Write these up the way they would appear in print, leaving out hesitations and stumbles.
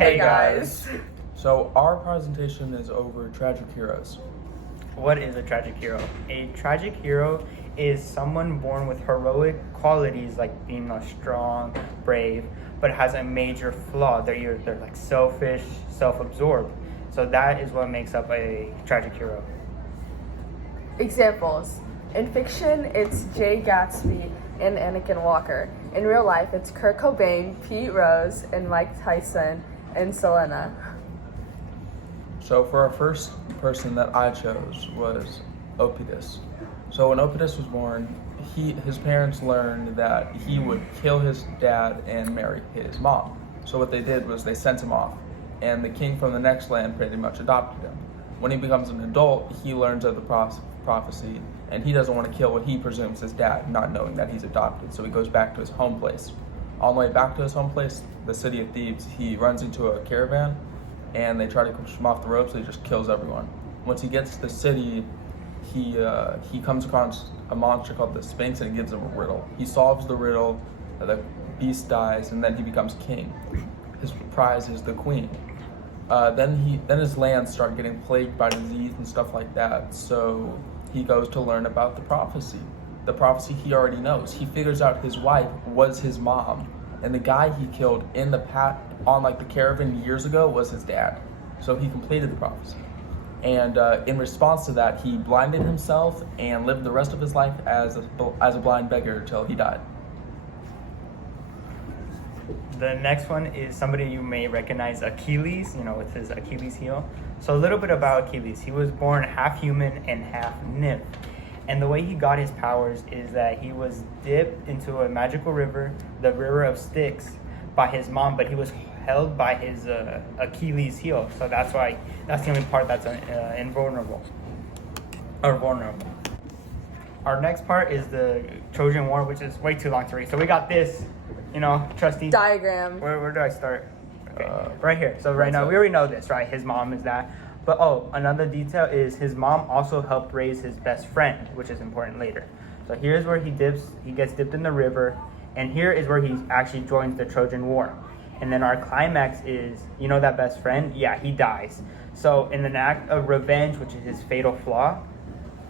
Hey guys. So our presentation is over tragic heroes. What is a tragic hero? A tragic hero is someone born with heroic qualities like being strong, brave, but has a major flaw. They're like selfish, self-absorbed. So that is what makes up a tragic hero. Examples. In fiction, it's Jay Gatsby and Anakin Walker. In real life, it's Kurt Cobain, Pete Rose, and Mike Tyson and Selena. So for our first person that I chose was Oedipus. So when Oedipus was born, his parents learned that he would kill his dad and marry his mom. So what they did was they sent him off, and the king from the next land pretty much adopted him. When he becomes an adult, he learns of the prophecy, and he doesn't want to kill what he presumes his dad, not knowing that he's adopted. So he goes back to his home place. On the way back to his home place, the city of Thebes, he runs into a caravan, and they try to push him off the rope, so he just kills everyone. Once he gets to the city, he comes across a monster called the Sphinx, and it gives him a riddle. He solves the riddle, the beast dies, and then he becomes king. His prize is the queen. Then his lands start getting plagued by disease and stuff like that. So he goes to learn about the prophecy. The prophecy he already knows. He figures out his wife was his mom, and the guy he killed in the on the caravan years ago was his dad. So he completed the prophecy. And in response to that, he blinded himself and lived the rest of his life as a blind beggar until he died. The next one is somebody you may recognize, Achilles, with his Achilles heel. So a little bit about Achilles. He was born half human and half nymph. And the way he got his powers is that he was dipped into a magical river, the river of Styx, by his mom, but he was held by his Achilles heel. So that's the only part that's invulnerable or vulnerable. Our next part is the Trojan War, which is way too long to read. So we got this, trusty Diagram. Where do I start? Okay, right here. So right now, we already know this, right? His mom is that. But another detail is his mom also helped raise his best friend, which is important later. So here's where he gets dipped in the river, and here is where he actually joins the Trojan War. And then our climax is, that best friend? Yeah, he dies. So in an act of revenge, which is his fatal flaw,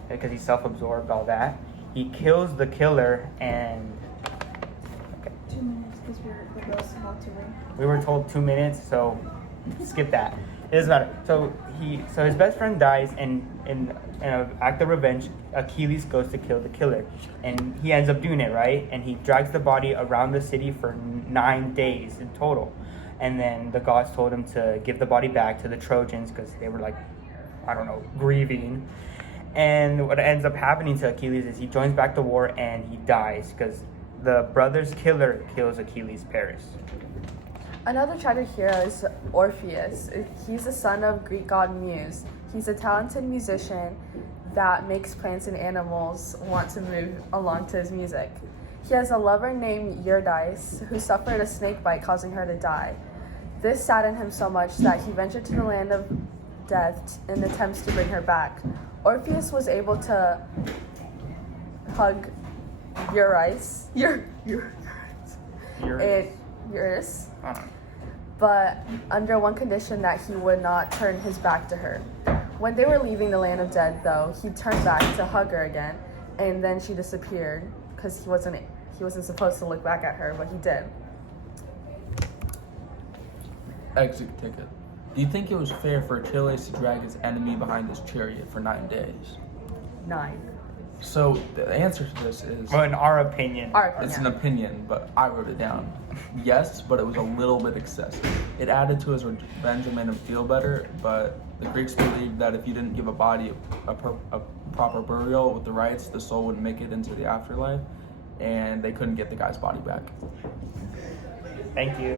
because he's self-absorbed, all that, he kills the killer and... 2 minutes, because we're both about to wait. We were told 2 minutes, so skip that. It doesn't matter. So his best friend dies, and in an act of revenge, Achilles goes to kill the killer, and he ends up doing it, right? And he drags the body around the city for 9 days in total, and then the gods told him to give the body back to the Trojans because they were grieving. And what ends up happening to Achilles is he joins back the war and he dies because the brother's killer kills Achilles' Paris. Another tragic hero is Orpheus. He's the son of Greek god Muse. He's a talented musician that makes plants and animals want to move along to his music. He has a lover named Eurydice who suffered a snake bite, causing her to die. This saddened him so much that he ventured to the land of death in attempts to bring her back. Orpheus was able to hug Eurydice. Eurus, but under one condition, that he would not turn his back to her. When they were leaving the land of dead, though, he turned back to hug her again, and then she disappeared because he wasn't supposed to look back at her, but he did. Exit ticket. Do you think it was fair for Achilles to drag his enemy behind his chariot for 9 days? 9. So the answer to this is... Well, in our opinion. It's an opinion, but I wrote it down. Yes, but it was a little bit excessive. It added to his revenge and made him feel better, but the Greeks believed that if you didn't give a body a proper burial with the rites, the soul wouldn't make it into the afterlife, and they couldn't get the guy's body back. Thank you.